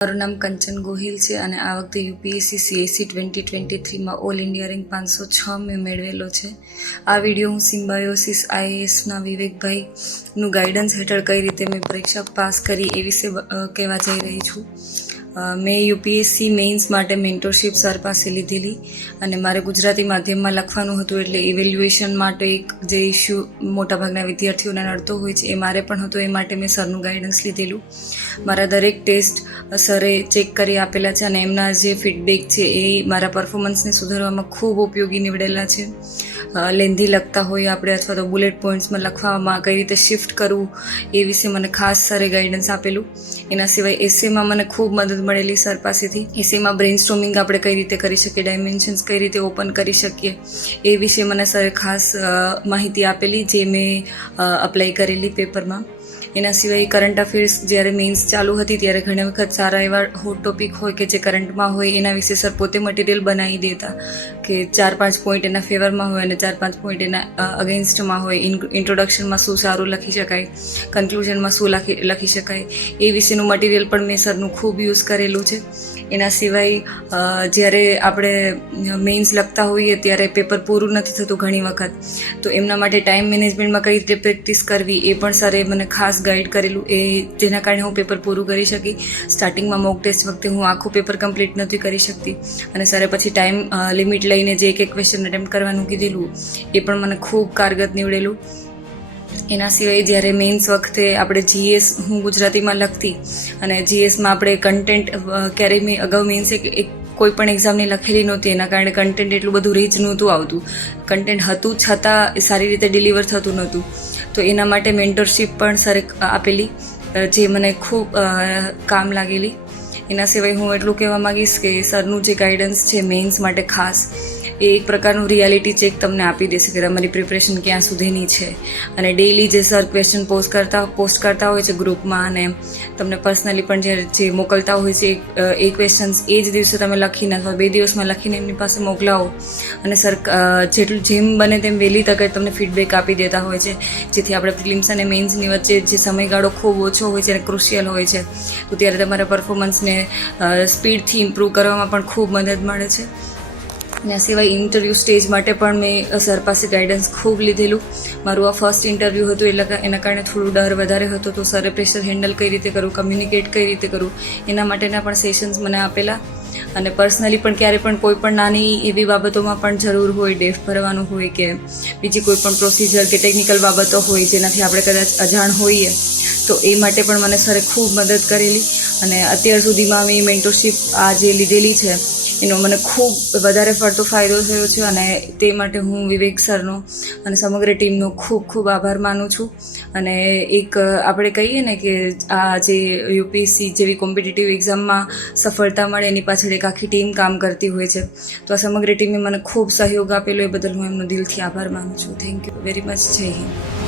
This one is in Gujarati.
મારું નામ કંચન ગોહિલ છે અને આ વખતે યુપીએસસી સીએસસી 2023માં ઓલ ઇન્ડિયા રેન્ક 506 મેં મેળવેલો છે. આ વિડીયો હું સિમ્બાયોસિસ આઈએએસના વિવેકભાઈનું ગાઈડન્સ હેઠળ કઈ રીતે મેં પરીક્ષા પાસ કરી એ વિશે કહેવા જઈ રહી છું. મેં યુપીએસસી મેઇન્સ માટે મેન્ટરશીપ સર પાસે લીધેલી અને મારે ગુજરાતી માધ્યમમાં લખવાનું હતું, એટલે ઇવેલ્યુએશન માટે એક જે ઇસ્યુ મોટાભાગના વિદ્યાર્થીઓને નડતો હોય છે એ મારે પણ હતો. એ માટે મેં સરનું ગાઈડન્સ લીધેલું. મારા દરેક ટેસ્ટ સરે ચેક કરી આપેલા છે અને એમના જે ફીડબેક છે એ મારા પરફોર્મન્સને સુધારવામાં ખૂબ ઉપયોગી નીવડેલા છે. લેન્ધી લખતા હોય આપણે અથવા તો બુલેટ પોઈન્ટ્સમાં લખવામાં કઈ રીતે શિફ્ટ કરવું એ વિશે મને ખાસ સરે ગાઈડન્સ આપેલું. એના સિવાય એસેમાં મને ખૂબ મદદ મળેલી સર પાસેથી. એસેમાં બ્રેઇનસ્ટોર્મિંગ આપણે કઈ રીતે કરી શકીએ, ડાયમેન્શન્સ કઈ રીતે ઓપન કરી શકીએ એ વિશે મને સરે ખાસ માહિતી આપેલી, જે મેં અપ્લાય કરેલી પેપરમાં. એના સિવાય કરંટ અફેર્સ જ્યારે મેઇન્સ ચાલુ હતી ત્યારે ઘણી વખત સારા એવા હોટ ટોપિક હોય કે જે કરંટમાં હોય એના વિશે સર પોતે મટીરિયલ બનાવી દેતા, કે 4-5 પોઈન્ટ એના ફેવરમાં હોય અને 4-5 પોઈન્ટ એના અગેન્સ્ટમાં હોય. ઇન્ટ્રોડક્શનમાં શું સારું લખી શકાય, કન્ક્લુઝનમાં શું લખી શકાય એ વિશેનું મટીરિયલ પણ મેં સરનું ખૂબ યુઝ કરેલું છે. એના સિવાય જ્યારે આપણે મેઇન્સ લખતા હોઈએ ત્યારે પેપર પૂરું નથી થતું ઘણી વખત, તો એમના માટે ટાઈમ મેનેજમેન્ટમાં કઈ રીતે પ્રેક્ટિસ કરવી એ પણ સરે મને ખાસ ગાઈડ કરેલું, એ જેના કારણે હું પેપર પૂરું કરી શકી. સ્ટાર્ટિંગમાં મોક ટેસ્ટ વખતે હું આખું પેપર કમ્પ્લીટ નથી કરી શકતી અને સરે પછી ટાઈમ લિમિટ લઈને જે એક ક્વેશ્ચન અટેમ્પ્ટ કરવાનું કીધેલું એ પણ મને ખૂબ કારગત નીવડેલું. એના સિવાય જ્યારે મેઇન્સ વખતે આપણે જીએસ હું ગુજરાતીમાં લખતી અને જીએસમાં આપણે કન્ટેન્ટ ક્યારેય મેં અગાઉ મેઇન્સ એક કોઈ પણ એક્ઝામની લખેલી નહોતી, એના કારણે કન્ટેન્ટ એટલું બધું રીચ નહોતું આવતું. કન્ટેન્ટ હતું છતાં એ સારી રીતે ડિલિવર થતું નહોતું, તો એના માટે મેન્ટરશીપ પણ સરે આપેલી, જે મને ખૂબ કામ લાગેલી. એના સિવાય હું એટલું કહેવા માગીશ કે સરનું જે ગાઈડન્સ છે મેઇન્સ માટે ખાસ, એ એક પ્રકારનું રિયાલિટી ચેક તમને આપી દેશે કે તમારી પ્રિપરેશન ક્યાં સુધીની છે. અને ડેઇલી જે સર ક્વેશ્ચન પોસ્ટ કરતા હોય છે ગ્રુપમાં અને તમને પર્સનલી પણ જે મોકલતા હોય છે એ ક્વેશ્ચન્સ એ જ દિવસે તમે લખીને અથવા 2 દિવસમાં લખીને એમની પાસે મોકલાવો અને સર જેમ બને તેમ વહેલી તકે તમને ફીડબેક આપી દેતા હોય છે, જેથી આપણે પ્રિલિમ્સ અને મેઇન્સની વચ્ચે જે સમયગાળો ખૂબ ઓછો હોય છે અને ક્રુશિયલ હોય છે, તો ત્યારે તમારા પરફોર્મન્સને સ્પીડથી ઇમ્પ્રૂવ કરવામાં પણ ખૂબ મદદ મળે છે. એના સિવાય ઇન્ટરવ્યૂ સ્ટેજ માટે પણ મેં સર પાસે ગાઈડન્સ ખૂબ લીધેલું. મારું આ ફર્સ્ટ ઇન્ટરવ્યૂ હતું એટલે એના કારણે થોડું ડર વધારે હતો, તો સરે પ્રેશર હેન્ડલ કઈ રીતે કરવું, કમ્યુનિકેટ કઈ રીતે કરવું એના માટેના પણ સેશન્સ મને આપેલા. અને પર્સનલી પણ ક્યારે પણ કોઈ પણ નાની એવી બાબતોમાં પણ જરૂર હોય, ડેફ ભરવાનું હોય કે બીજી કોઈ પણ પ્રોસિજર કે ટેકનિકલ બાબતો હોય જેનાથી આપણે કદાચ અજાણ હોઈએ, તો એ માટે પણ મને સરે ખૂબ મદદ કરેલી. અને અત્યાર સુધીમાં મેં મેન્ટરશીપ આ જે લીધેલી છે એનો મને ખૂબ વધારે પડતો ફાયદો થયો છે અને તે માટે હું વિવેક સરનો અને સમગ્ર ટીમનો ખૂબ ખૂબ આભાર માનું છું. અને એક આપણે કહીએ ને કે આ જે યુપીએસસી જેવી કોમ્પિટિટિવ એક્ઝામમાં સફળતા મળે એની પાછળ એક આખી ટીમ કામ કરતી હોય છે, તો આ સમગ્ર ટીમે મને ખૂબ સહયોગ આપેલો, એ બદલ હું એમનો દિલથી આભાર માનું છું. Thank you very much. જય હિન્દ.